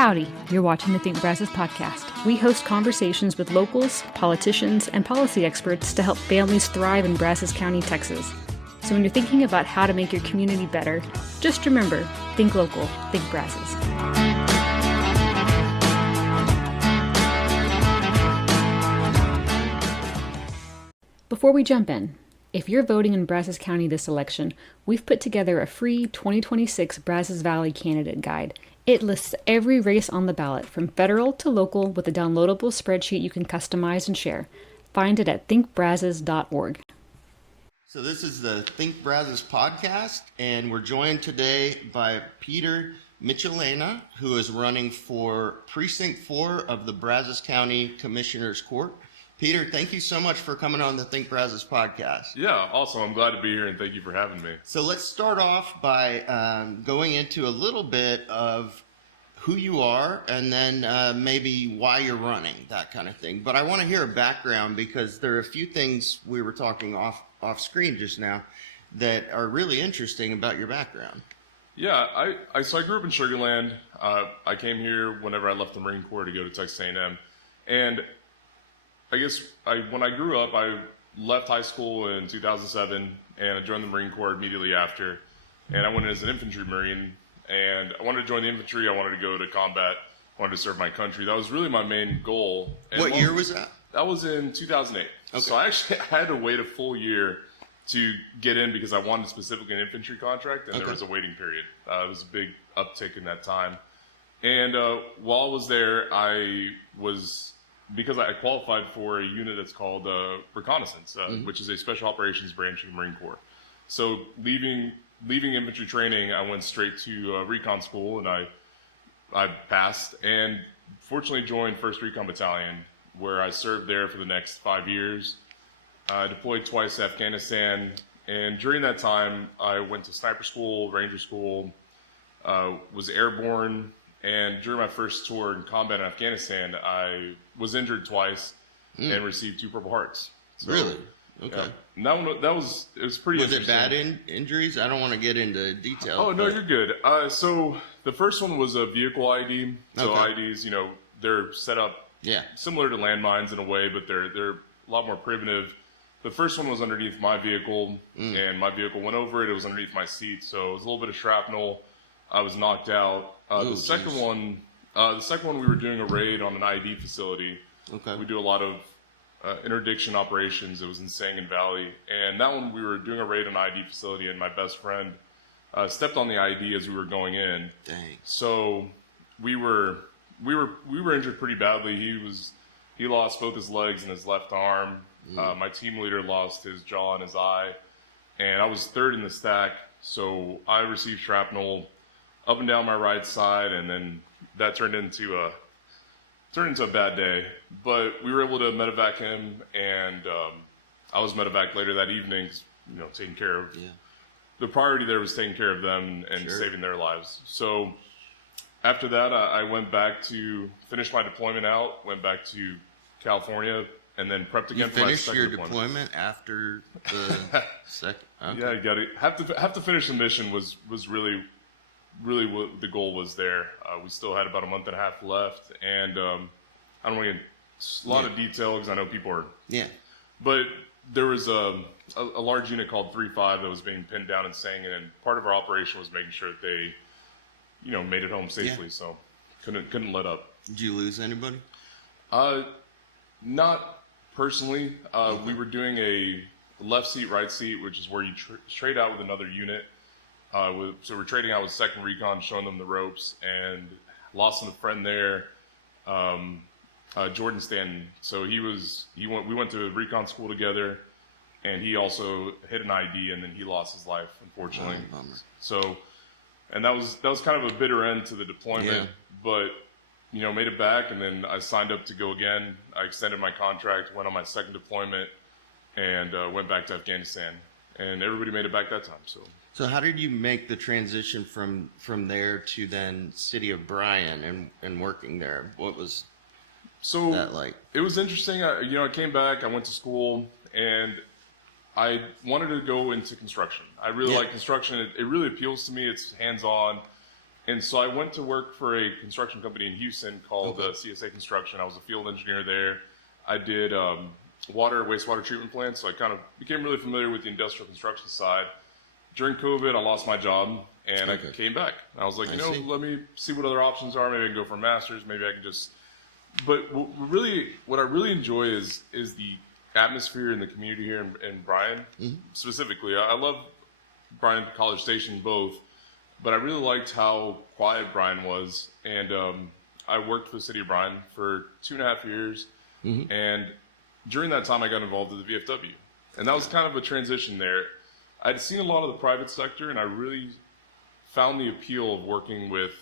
Howdy, you're watching the Think Brazos podcast. We host conversations with locals, politicians, and policy experts to help families thrive in Brazos County, Texas. So when you're thinking about how to make your community better, just remember, think local, think Brazos. Before we jump in, if you're voting in Brazos County this election, we've put together a free 2026 Brazos Valley candidate guide. It lists every race on the ballot, from federal to local, with a downloadable spreadsheet you can customize and share. Find it at thinkbrazos.org. So this is the Think Brazos podcast, and we're joined today by Peter Michelena, who is running for Precinct 4 of the Brazos County Commissioner's Court. Peter, thank you so much for coming on the Think Brazos podcast. Yeah, awesome. I'm glad to be here, and thank you for having me. So let's start off by going into a little bit of who you are, and then maybe why you're running, that kind of thing. But I want to hear a background, because there are a few things we were talking off screen just now that are really interesting about your background. Yeah, I grew up in Sugar Land. I came here whenever I left the Marine Corps to go to Texas A&M, and I guess when I grew up, I left high school in 2007, and I joined the Marine Corps immediately after. And I went in as an infantry Marine, and I wanted to join the infantry. I wanted to go to combat. I wanted to serve my country. That was really my main goal. And what year was that? That was in 2008. Okay. So I actually had to wait a full year to get in because I wanted specifically an infantry contract, and there was a waiting period. It was a big uptick in that time. And while I was there, because I qualified for a unit that's called Reconnaissance, which is a special operations branch of the Marine Corps. So leaving infantry training, I went straight to recon school, and I passed, and fortunately joined 1st Recon Battalion, where I served there for the next 5 years. I deployed twice to Afghanistan, and during that time, I went to sniper school, ranger school, was airborne. And during my first tour in combat in Afghanistan, I was injured twice and received 2 Purple Hearts. So, really? Okay. Yeah. And it was pretty interesting. Was it bad injuries? I don't want to get into detail. Oh, no, you're good. So the first one was a vehicle ID. So IDs, they're set up similar to landmines in a way, but they're a lot more primitive. The first one was underneath my vehicle, and my vehicle went over it. It was underneath my seat, so it was a little bit of shrapnel. I was knocked out. The second one, we were doing a raid on an ID facility. Okay. We do a lot of interdiction operations. It was in Sangan Valley, and that one we were doing a raid on an ID facility, and my best friend stepped on the ID as we were going in. Dang. So we were injured pretty badly. He lost both his legs and his left arm. My team leader lost his jaw and his eye, and I was third in the stack. So I received shrapnel up and down my right side, and then that turned into a bad day. But we were able to medevac him, and I was medevac later that evening, taking care of. Yeah. The priority there was taking care of them and saving their lives. So after that, I went back to finish my deployment out, went back to California, and then prepped again for my second deployment. You finished your deployment after the second? Okay. Yeah, you got to have to finish the mission was really what the goal was there. We still had about a month and a half left, and I don't want to get a lot of detail because I know people are. Yeah. But there was a large unit called 3-5 that was being pinned down in Sangan, and part of our operation was making sure that they, made it home safely. So couldn't let up. Did you lose anybody? Not personally. We were doing a left seat, right seat, which is where you trade out with another unit. So we're trading out with 2nd Recon, showing them the ropes, and lost a friend there, Jordan Stanton. So we went to recon school together, and he also hit an ID, and then he lost his life, unfortunately. Oh, bummer. So, and that was kind of a bitter end to the deployment, but made it back, and then I signed up to go again. I extended my contract, went on my second deployment, and went back to Afghanistan, and everybody made it back that time. So how did you make the transition from there to then City of Bryan and working there? What was that like? It was interesting. I came back, I went to school, and I wanted to go into construction. I really like construction. It really appeals to me. It's hands-on. And so I went to work for a construction company in Houston called CSA Construction. I was a field engineer there. I did wastewater treatment plants, so I kind of became really familiar with the industrial construction side. During COVID, I lost my job, and I came back. I was like, let me see what other options are. Maybe I can go for a master's. Maybe I can just. But what I really enjoy is the atmosphere and the community here in Bryan, specifically. I love Bryan College Station both, but I really liked how quiet Bryan was. And I worked for the City of Bryan for 2.5 years, and during that time, I got involved with the VFW, and that was kind of a transition there. I'd seen a lot of the private sector, and I really found the appeal of working with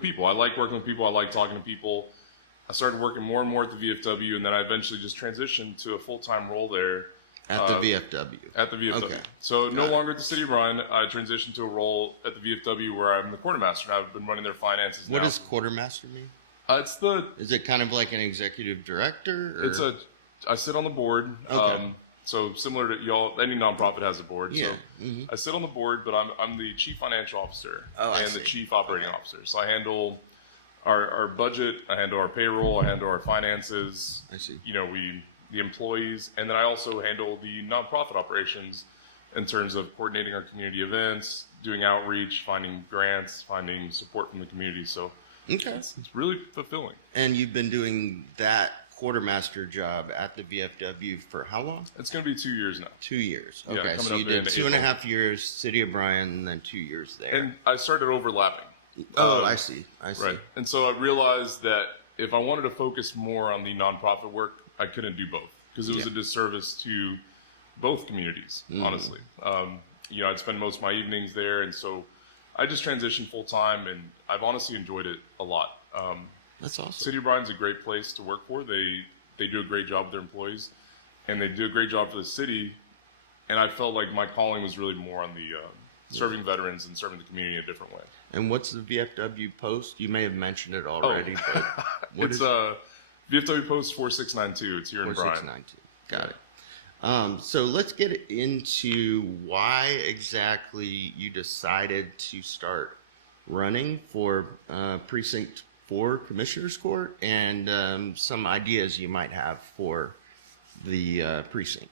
people. I like working with people. I like talking to people. I started working more and more at the VFW, and then I eventually just transitioned to a full-time role there. At the VFW? At the VFW. Okay. So no longer at the City of Bryan. I transitioned to a role at the VFW where I'm the quartermaster, and I've been running their finances now. What does quartermaster mean? Is it kind of like an executive director? Or? I sit on the board. Okay. So similar to y'all, any nonprofit has a board. Yeah. So I sit on the board, but I'm the chief financial officer and the chief operating officer. So I handle our budget, I handle our payroll, I handle our finances. I see. The employees, and then I also handle the nonprofit operations in terms of coordinating our community events, doing outreach, finding grants, finding support from the community. So it's really fulfilling. And you've been doing that quartermaster job at the VFW for how long? It's going to be 2 years now. 2 years. Okay, yeah, so you did 2.5 years City of Bryan and then 2 years there. And I started overlapping. I see. Right. And so I realized that if I wanted to focus more on the nonprofit work, I couldn't do both because it was a disservice to both communities, honestly. I'd spend most of my evenings there, and so I just transitioned full time, and I've honestly enjoyed it a lot. That's awesome. City of Bryan's a great place to work for. They do a great job with their employees, and they do a great job for the city. And I felt like my calling was really more on the serving veterans and serving the community in a different way. And what's the VFW Post? You may have mentioned it already, but it's VFW Post 4692. It's here in Bryan. 4692. Got it. So let's get into why exactly you decided to start running for Precinct 4 Commissioner's Court and some ideas you might have for the precinct.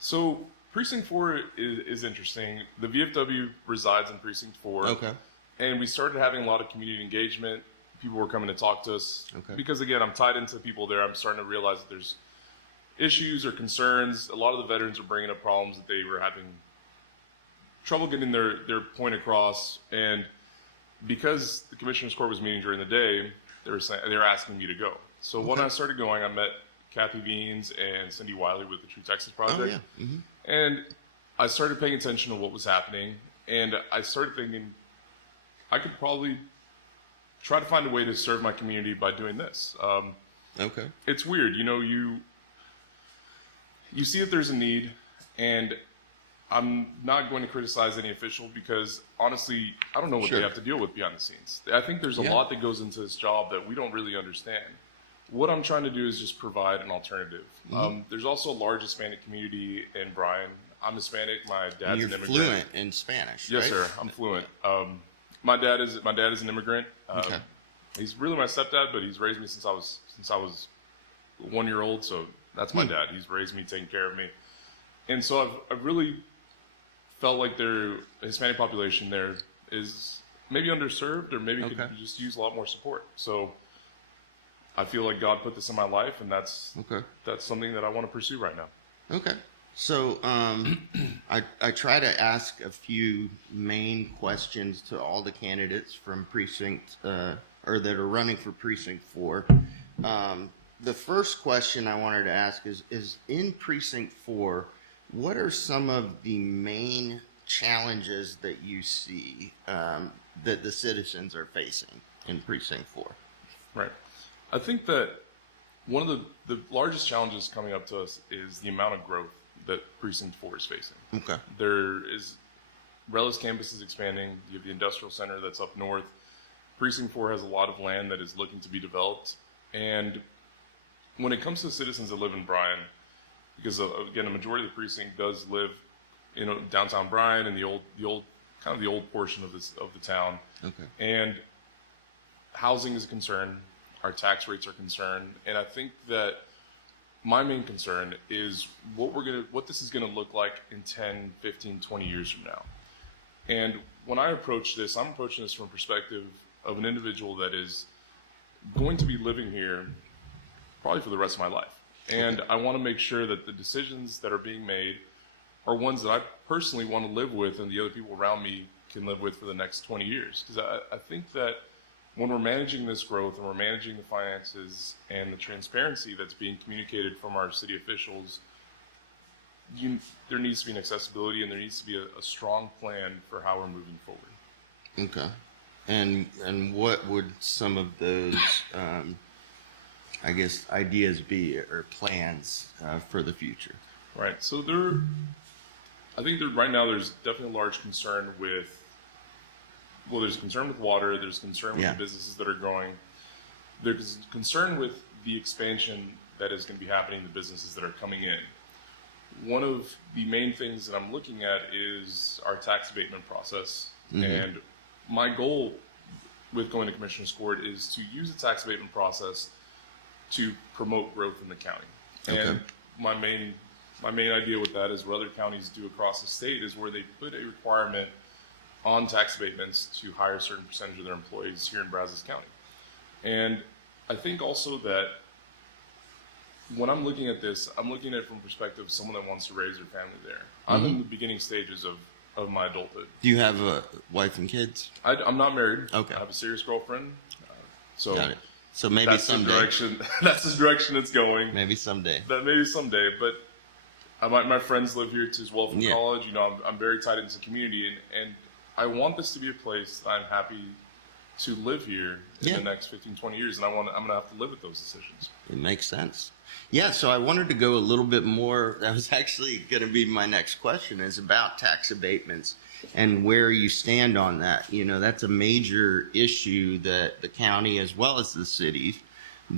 So Precinct 4 is interesting. The VFW resides in Precinct 4. Okay. And we started having a lot of community engagement. People were coming to talk to us. Okay. Because, again, I'm tied into people there. I'm starting to realize that there's issues or concerns. A lot of the veterans are bringing up problems that they were having trouble getting their point across. And because the Commissioner's Court was meeting during the day, they were asking me to go. So when I started going, I met Kathy Beans and Cindy Wiley with the True Texas Project. Oh, yeah. And I started paying attention to what was happening. And I started thinking, I could probably try to find a way to serve my community by doing this. Okay. It's weird. You see that there's a need, and I'm not going to criticize any official because, honestly, I don't know what they have to deal with behind the scenes. I think there's a lot that goes into this job that we don't really understand. What I'm trying to do is just provide an alternative. There's also a large Hispanic community in Bryan. I'm Hispanic. My dad's an immigrant. You're fluent in Spanish, right? Yes, sir. I'm fluent. My dad is an immigrant. Okay. He's really my stepdad, but he's raised me since I was 1 year old. So that's my dad. He's raised me, taken care of me, and so I've really felt like the Hispanic population there is maybe underserved, or maybe could just use a lot more support. So I feel like God put this in my life, and that's something that I want to pursue right now. Okay. So I try to ask a few main questions to all the candidates from Precinct, or that are running for Precinct 4. The first question I wanted to ask is in Precinct 4, what are some of the main challenges that you see that the citizens are facing in Precinct 4? Right. I think that one of the largest challenges coming up to us is the amount of growth that Precinct 4 is facing. Okay. Relish campus is expanding. You have the industrial center that's up north. Precinct 4 has a lot of land that is looking to be developed. And when it comes to citizens that live in Bryan, because again, a majority of the precinct does live in downtown Bryan and the old kind of the old portion of the town. Okay. And housing is a concern. Our tax rates are a concern. And I think that my main concern is what this is gonna look like in 10, 15, 20 years from now. And when I approach this, I'm approaching this from a perspective of an individual that is going to be living here probably for the rest of my life. And I want to make sure that the decisions that are being made are ones that I personally want to live with and the other people around me can live with for the next 20 years. Because I think that when we're managing this growth and we're managing the finances and the transparency that's being communicated from our city officials, there needs to be an accessibility and there needs to be a strong plan for how we're moving forward. Okay. And what would some of those, I guess, ideas be or plans for the future? Right. So I think right now there's definitely a large concern with, there's concern with water, there's concern with the businesses that are growing, there's concern with the expansion that is going to be happening, the businesses that are coming in. One of the main things that I'm looking at is our tax abatement process. And my goal with going to Commissioner's Court is to use the tax abatement process to promote growth in the county. And my main idea with that is what other counties do across the state is where they put a requirement on tax abatements to hire a certain percentage of their employees here in Brazos County. And I think also that when I'm looking at this, I'm looking at it from the perspective of someone that wants to raise their family there. I'm in the beginning stages of my adulthood. Do you have a wife and kids? I'm not married. Okay. I have a serious girlfriend. So Got it. So maybe that's someday. That's the direction it's going. Maybe someday. Maybe someday. But my friends live here as well from college. You know, I'm very tied into the community, and I want this to be a place that I'm happy to live here in the next 15, 20 years, and I'm going to have to live with those decisions. It makes sense. Yeah, so I wanted to go a little bit more. That was actually going to be my next question, is about tax abatements and where you stand on that. You know, that's a major issue that the county as well as the cities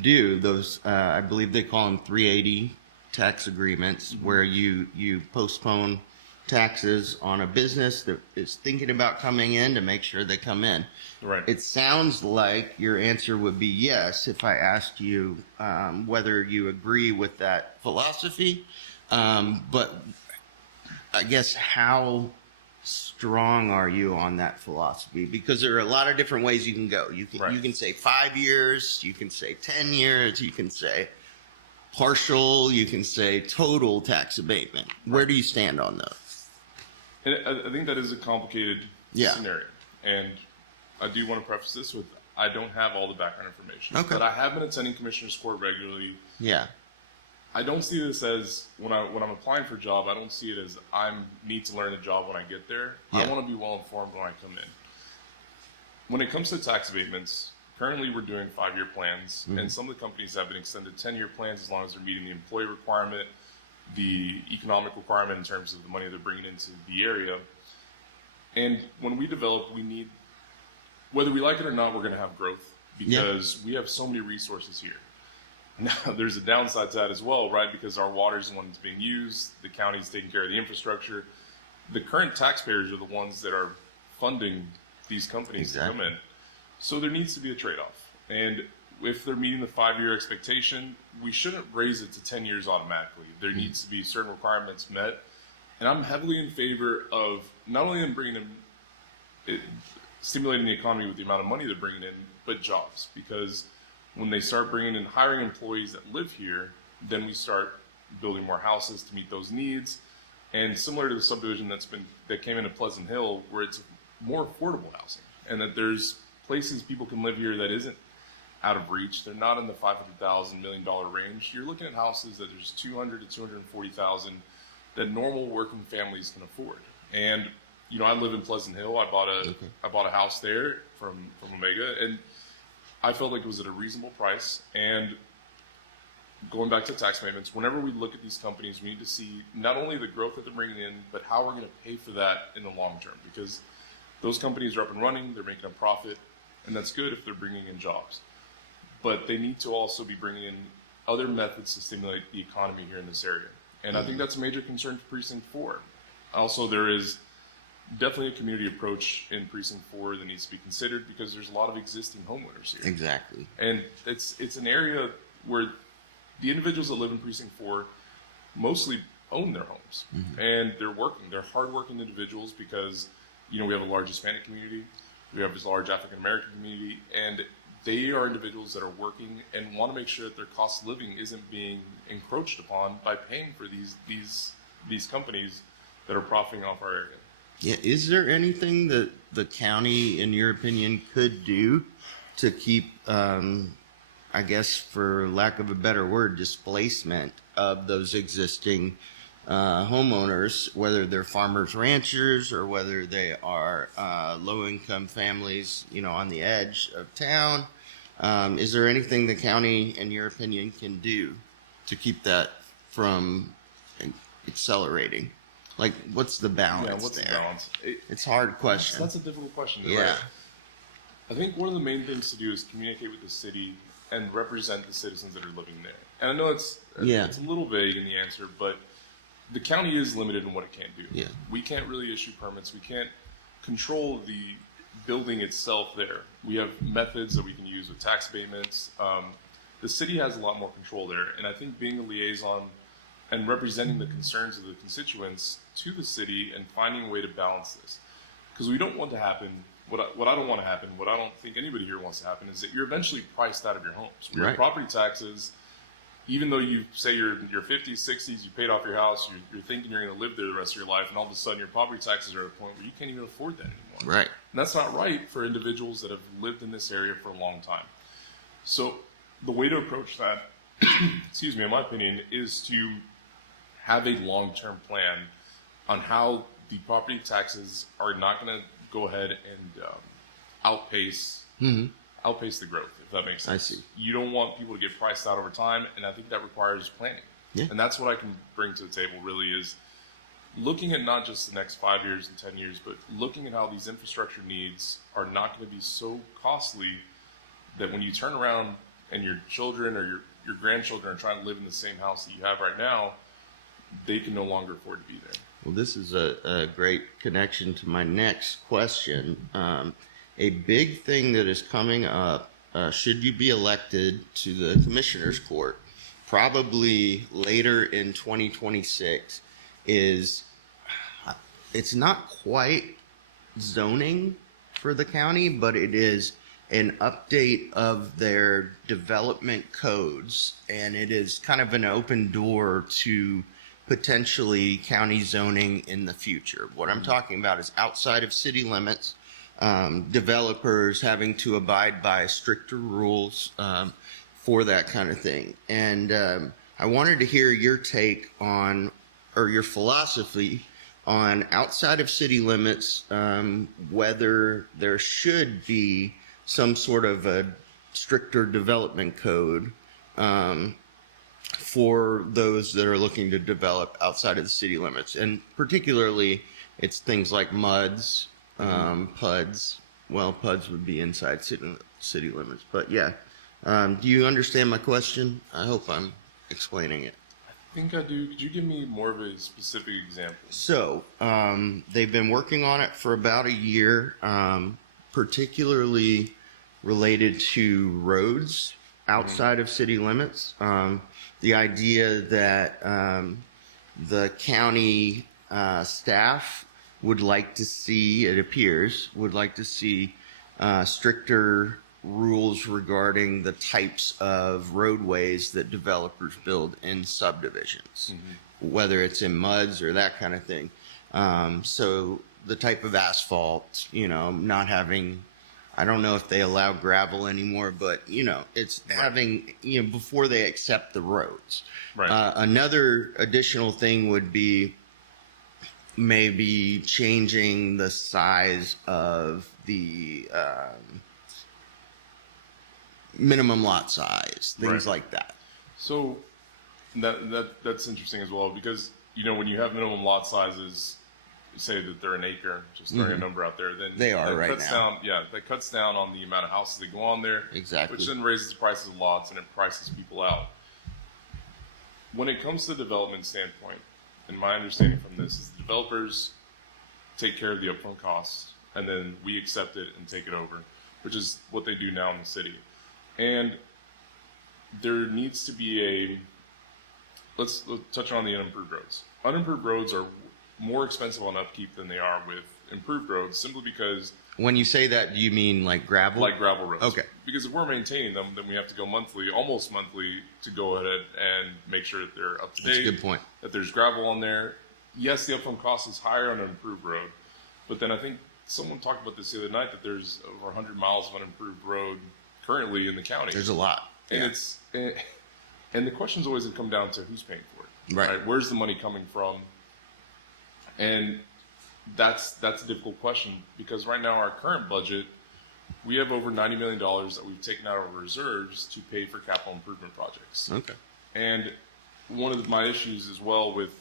do. Those, I believe they call them 380 tax agreements, where you postpone taxes on a business that is thinking about coming in to make sure they come in. Right. It sounds like your answer would be yes if I asked you whether you agree with that philosophy. But I guess how strong are you on that philosophy? Because there are a lot of different ways you can go. You can say 5 years, you can say 10 years, you can say partial, you can say total tax abatement. Where do you stand on those? And I think that is a complicated scenario. And I do want to preface this with, I don't have all the background information. Okay. But I have been attending Commissioner's Court regularly. Yeah. I don't see this as, when I'm applying for a job, I don't see it as I need to learn the job when I get there. Yeah. I want to be well informed when I come in. When it comes to tax abatements, currently we're doing 5-year plans, and some of the companies have been extended 10-year plans as long as they're meeting the employee requirement, the economic requirement in terms of the money they're bringing into the area. And when we develop, we need, whether we like it or not, we're going to have growth because we have so many resources here. Now, there's a downside to that as well, right? Because our water is the one that's being used, the county's taking care of the infrastructure. The current taxpayers are the ones that are funding these companies to come in. So there needs to be a trade-off. And if they're meeting the 5-year expectation, we shouldn't raise it to 10 years automatically. There needs to be certain requirements met. And I'm heavily in favor of not only them bringing in, stimulating the economy with the amount of money they're bringing in, but jobs. Because when they start bringing in, hiring employees that live here, then we start building more houses to meet those needs. And similar to the subdivision that came into Pleasant Hill, where it's more affordable housing, and that there's places people can live here that isn't out of reach. They're not in the $500,000 $1 million range. You're looking at houses that there's 200 to 240,000 that normal working families can afford. And you know, I live in Pleasant Hill. I bought a house there from Omega, and I felt like it was at a reasonable price. And going back to tax payments, whenever we look at these companies, we need to see not only the growth that they're bringing in, but how we're going to pay for that in the long term. Because those companies are up and running, they're making a profit, and that's good if they're bringing in jobs. But they need to also be bringing in other methods to stimulate the economy here in this area. And I think that's a major concern for Precinct 4. Also, there is definitely a community approach in Precinct 4 that needs to be considered because there's a lot of existing homeowners here. Exactly. And it's an area where the individuals that live in Precinct 4 mostly own their homes. And they're hardworking individuals because, we have a large Hispanic community, we have this large African American community, and they are individuals that are working and want to make sure that their cost of living isn't being encroached upon by paying for these companies that are profiting off our area. Yeah. Is there anything that the county, in your opinion, could do to keep, I guess, for lack of a better word, displacement of those existing homeowners, whether they're farmers, ranchers, or whether they are low-income families, on the edge of town? Is there anything the county, in your opinion, can do to keep that from accelerating? Like, what's the balance Yeah, what's there? the balance? It's a hard question. That's a difficult question. Yeah. Right? I think one of the main things to do is communicate with the city and represent the citizens that are living there. And I know it's a little vague in the answer, but the county is limited in what it can do. Yeah. We can't really issue permits. We can't control the building itself there. We have methods that we can use with tax abatements. The city has a lot more control there. And I think being a liaison and representing the concerns of the constituents to the city and finding a way to balance this. Because we don't want to happen, what I don't want to happen, what I don't think anybody here wants to happen, is that you're eventually priced out of your homes. Your property taxes, even though you say you're in your 50s, 60s, you paid off your house, you're thinking you're going to live there the rest of your life, and all of a sudden your property taxes are at a point where you can't even afford that anymore. Right. And that's not right for individuals that have lived in this area for a long time. So the way to approach that, excuse me, in my opinion, is to have a long-term plan on how the property taxes are not going to go ahead and outpace the growth, if that makes sense. I see. You don't want people to get priced out over time, and I think that requires planning. Yeah. And that's what I can bring to the table really is looking at not just the next 5 years and 10 years, but looking at how these infrastructure needs are not going to be so costly that when you turn around and your children or your grandchildren are trying to live in the same house that you have right now, they can no longer afford to be there. Well, this is a great connection to my next question. A big thing that is coming up, should you be elected to the Commissioner's Court, probably later in 2026, is it's not quite zoning for the county, but it is an update of their development codes, and it is kind of an open door to potentially county zoning in the future. What I'm talking about is outside of city limits, developers having to abide by stricter rules for that kind of thing. And I wanted to hear your take on, or your philosophy on, outside of city limits, whether there should be some sort of a stricter development code for those that are looking to develop outside of the city limits. And particularly, it's things like MUDs, PUDs. Well, PUDs would be inside city limits. But yeah, do you understand my question? I hope I'm explaining it. I think I do. Could you give me more of a specific example? So, they've been working on it for about a year, particularly related to roads outside of city limits. The idea that the county staff would like to see, it appears, would like to see stricter rules regarding the types of roadways that developers build in subdivisions, whether it's in MUDs or that kind of thing. So the type of asphalt, not having, I don't know if they allow gravel anymore, but it's having, before they accept the roads. Right. Another additional thing would be maybe changing the size of the minimum lot size, things like that. So that's interesting as well, because when you have minimum lot sizes, say that they're an acre, just throwing a number out there, then they are that right cuts now. Down, that cuts down on the amount of houses that go on there, Exactly. which then raises the prices of lots and it prices people out. When it comes to the development standpoint, and my understanding from this is the developers take care of the upfront costs, and then we accept it and take it over, which is what they do now in the city. And there needs to be let's touch on the unimproved roads. Unimproved roads are more expensive on upkeep than they are with improved roads, simply because... When you say that, do you mean like gravel? Like gravel roads. Okay. Because if we're maintaining them, then we have to go almost monthly, to go ahead and make sure that they're up to date. That's a good point. That there's gravel on there. Yes, the upfront cost is higher on an improved road, but then I think someone talked about this the other night, that there's over 100 miles of unimproved road currently in the county. There's a lot. And and the questions always come down to who's paying for it. Right. Where's the money coming from? And that's a difficult question, because right now our current budget, we have over $90 million that we've taken out of reserves to pay for capital improvement projects. Okay. And one of my issues as well with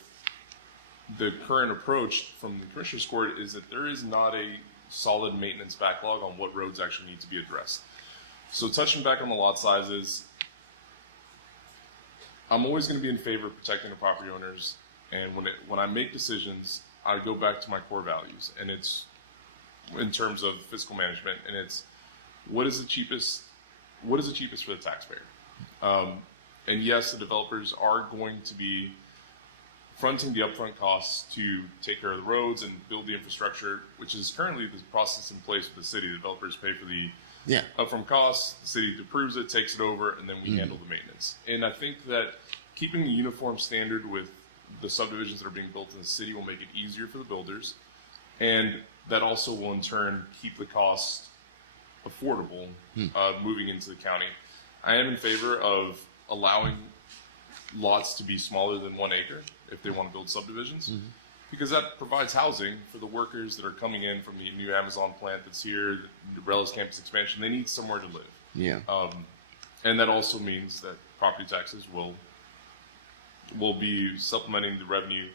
the current approach from the Commissioner's Court is that there is not a solid maintenance backlog on what roads actually need to be addressed. So touching back on the lot sizes, I'm always going to be in favor of protecting the property owners. And when I make decisions, I go back to my core values, and it's in terms of fiscal management, and it's what is the cheapest for the taxpayer. And yes, the developers are going to be fronting the upfront costs to take care of the roads and build the infrastructure, which is currently the process in place with the city. The developers pay for the upfront costs, the city approves it, takes it over, and then we handle the maintenance. And I think that keeping a uniform standard with the subdivisions that are being built in the city will make it easier for the builders, and that also will in turn keep the cost affordable moving into the county. I am in favor of allowing lots to be smaller than 1 acre if they want to build subdivisions, because that provides housing for the workers that are coming in from the new Amazon plant that's here, the Brazos campus expansion. They need somewhere to live. Yeah. And that also means that property taxes will be supplementing the revenue.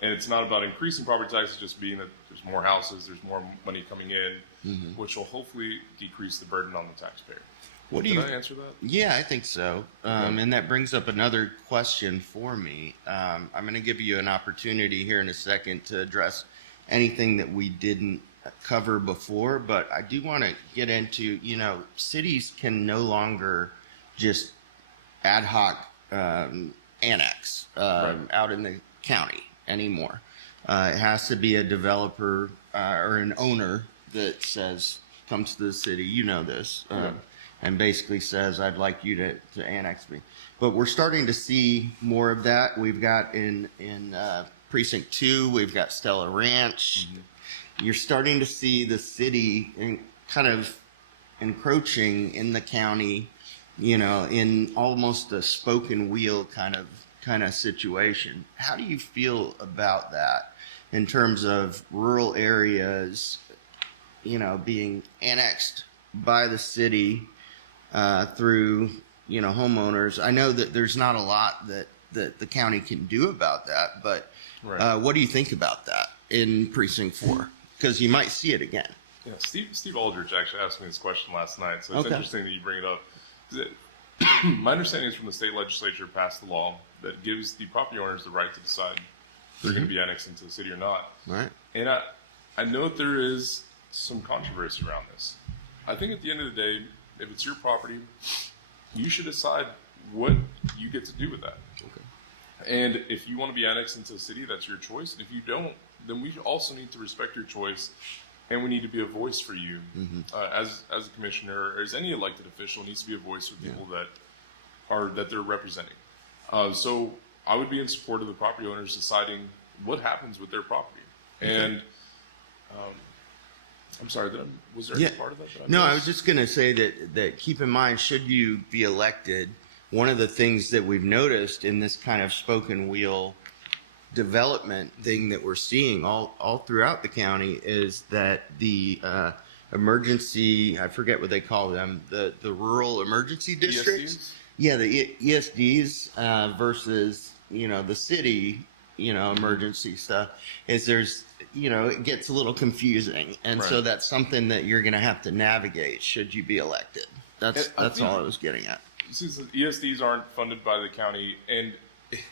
And it's not about increasing property taxes, just being that there's more houses, there's more money coming in, which will hopefully decrease the burden on the taxpayer. Did I answer that? Yeah, I think so. And that brings up another question for me. I'm going to give you an opportunity here in a second to address anything that we didn't cover before, but I do want to get into, cities can no longer just ad hoc annex out in the county anymore. It has to be a developer or an owner that says, comes to the city, this, and basically says, I'd like you to annex me. But we're starting to see more of that. We've got in Precinct 2, we've got Stella Ranch. You're starting to see the city kind of encroaching in the county, in almost a spoken wheel kind of situation. How do you feel about that in terms of rural areas, being annexed by the city through, homeowners? I know that there's not a lot that the county can do about that, but what do you think about that in Precinct 4? Because you might see it again. Yeah, Steve Aldrich actually asked me this question last night, so it's interesting that you bring it up. My understanding is from the state legislature passed the law that gives the property owners the right to decide if they're going to be annexed into the city or not. Right. And I know that there is some controversy around this. I think at the end of the day, if it's your property, you should decide what you get to do with that. Okay. And if you want to be annexed into the city, that's your choice. And if you don't, then we also need to respect your choice, and we need to be a voice for you. As a commissioner, or as any elected official, needs to be a voice for people that they're representing. So I would be in support of the property owners deciding what happens with their property. And I'm sorry, was there any part of that? No, I was just going to say that keep in mind, should you be elected, one of the things that we've noticed in this kind of spoken wheel development thing that we're seeing all throughout the county is that the emergency, I forget what they call them, the rural emergency districts. ESDs? Yeah, the ESDs versus, the city, emergency stuff is there's, it gets a little confusing. And so that's something that you're going to have to navigate should you be elected. That's all I was getting at. Since the ESDs aren't funded by the county, and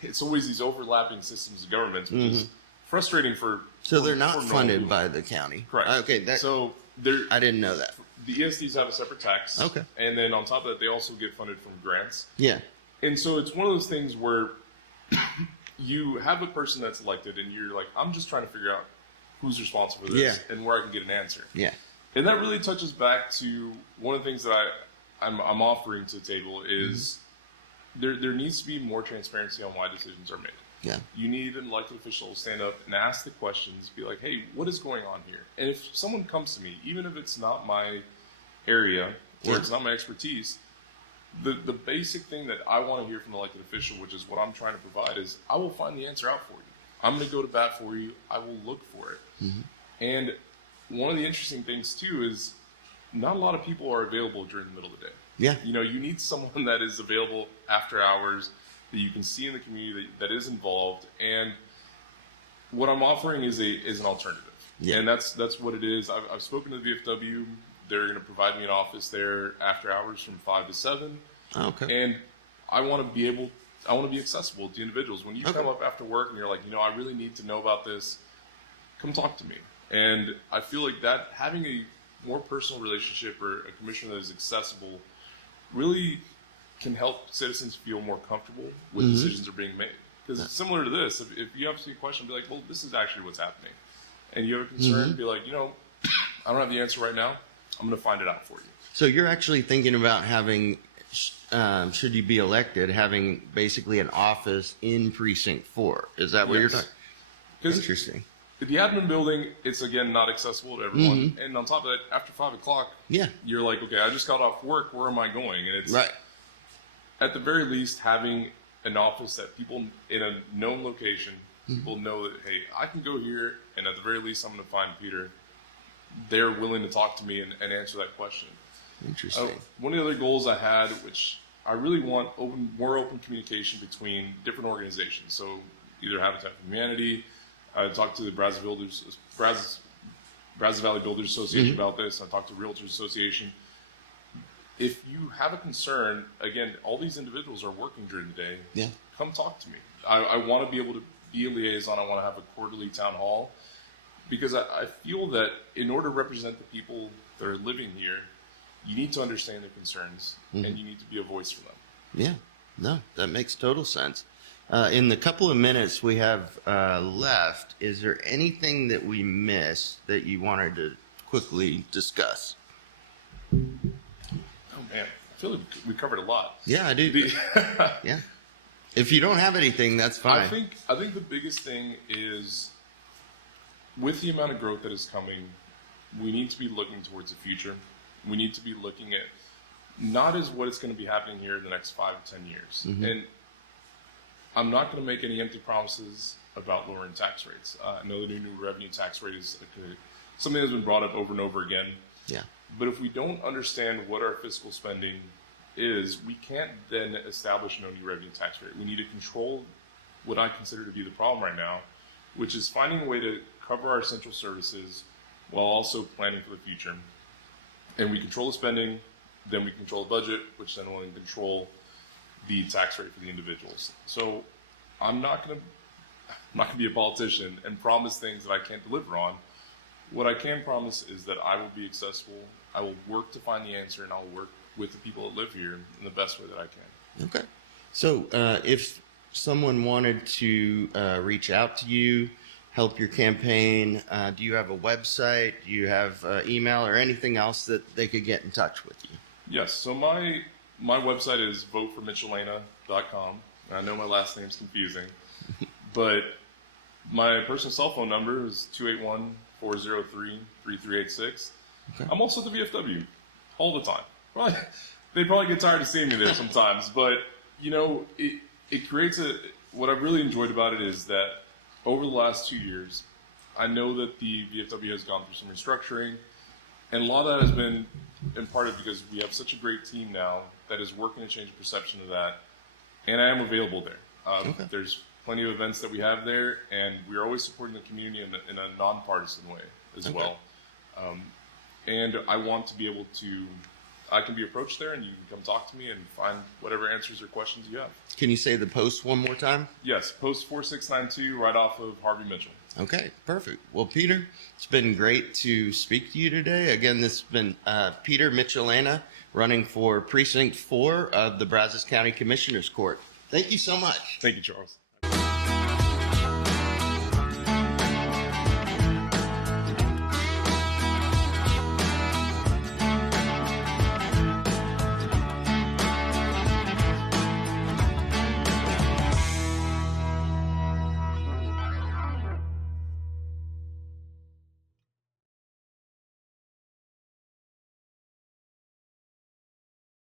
it's always these overlapping systems of governments, which is frustrating for So they're not for funded normal by people. the county. Correct. Okay. So they're I didn't know that. the ESDs have a separate tax. Okay. And then on top of that, they also get funded from grants. Yeah. And so it's one of those things where you have a person that's elected and you're like, I'm just trying to figure out who's responsible for this and where I can get an answer. Yeah. And that really touches back to one of the things that I'm offering to the table is there needs to be more transparency on why decisions are made. Yeah. You need an elected official to stand up and ask the questions, be like, hey, what is going on here? And if someone comes to me, even if it's not my area or it's not my expertise, the basic thing that I want to hear from the elected official, which is what I'm trying to provide, is I will find the answer out for you. I'm going to go to bat for you. I will look for it. And one of the interesting things, too, is not a lot of people are available during the middle of the day. Yeah. You know, you need someone that is available after hours, that you can see in the community that is involved. And what I'm offering is an alternative. Yeah. And that's what it is. I've spoken to the VFW. They're going to provide me an office there after hours from 5 to 7. Okay. And I want to be accessible to individuals. When you come up after work and you're like, I really need to know about this, come talk to me. And I feel like that having a more personal relationship or a commissioner that is accessible really can help citizens feel more comfortable when decisions are being made. Because it's similar to this. If you have a question, be like, well, this is actually what's happening. And you have a concern, be like, I don't have the answer right now. I'm going to find it out for you. So you're actually thinking about having, should you be elected, having basically an office in Precinct 4. Is that what you're talking? Interesting. The admin building, it's again not accessible to everyone. And on top of that, after 5 o'clock, you're like, okay, I just got off work. Where am I going? And it's at the very least having an office that people in a known location, people know that, hey, I can go here, and at the very least, I'm going to find Peter. They're willing to talk to me and answer that question. Interesting. One of the other goals I had, which I really want more open communication between different organizations. So either Habitat for Humanity, I talked to the Brazos Valley Builders Association about this. I talked to Realtors Association. If you have a concern, again, all these individuals are working during the day. Yeah. Come talk to me. I want to be able to be a liaison. I want to have a quarterly town hall because I feel that in order to represent the people that are living here, you need to understand their concerns and you need to be a voice for them. Yeah. No, that makes total sense. In the couple of minutes we have left, is there anything that we missed that you wanted to quickly discuss? Oh man, I feel like we covered a lot. Yeah, I do. Yeah. If you don't have anything, that's fine. I think the biggest thing is with the amount of growth that is coming, we need to be looking towards the future. We need to be looking at not as what is going to be happening here in the next 5 to 10 years. And I'm not going to make any empty promises about lowering tax rates. I know the new revenue tax rate is something that's been brought up over and over again. Yeah. But if we don't understand what our fiscal spending is, we can't then establish no new revenue tax rate. We need to control what I consider to be the problem right now, which is finding a way to cover our essential services while also planning for the future. And we control the spending, then we control the budget, which then will control the tax rate for the individuals. So I'm not going to be a politician and promise things that I can't deliver on. What I can promise is that I will be accessible. I will work to find the answer, and I'll work with the people that live here in the best way that I can. Okay. So if someone wanted to reach out to you, help your campaign, do you have a website? Do you have email or anything else that they could get in touch with you? Yes. So my website is voteformichelena.com. I know my last name's confusing, but my personal cell phone number is 281-403-3386. Okay. I'm also at the VFW all the time. They probably get tired of seeing me there sometimes, but it creates what I've really enjoyed about it is that over the last 2 years, I know that the VFW has gone through some restructuring, and a lot of that has been imparted because we have such a great team now that is working to change the perception of that, and I am available there. There's plenty of events that we have there, and we're always supporting the community in a nonpartisan way as well. And I want to be able to, I can be approached there, and you can come talk to me and find whatever answers or questions you have. Can you say the post one more time? Yes, post 4692 right off of Harvey Mitchell. Okay, perfect. Well, Peter, it's been great to speak to you today. Again, this has been Peter Michelena running for Precinct 4 of the Brazos County Commissioner's Court. Thank you so much. Thank you, Charles.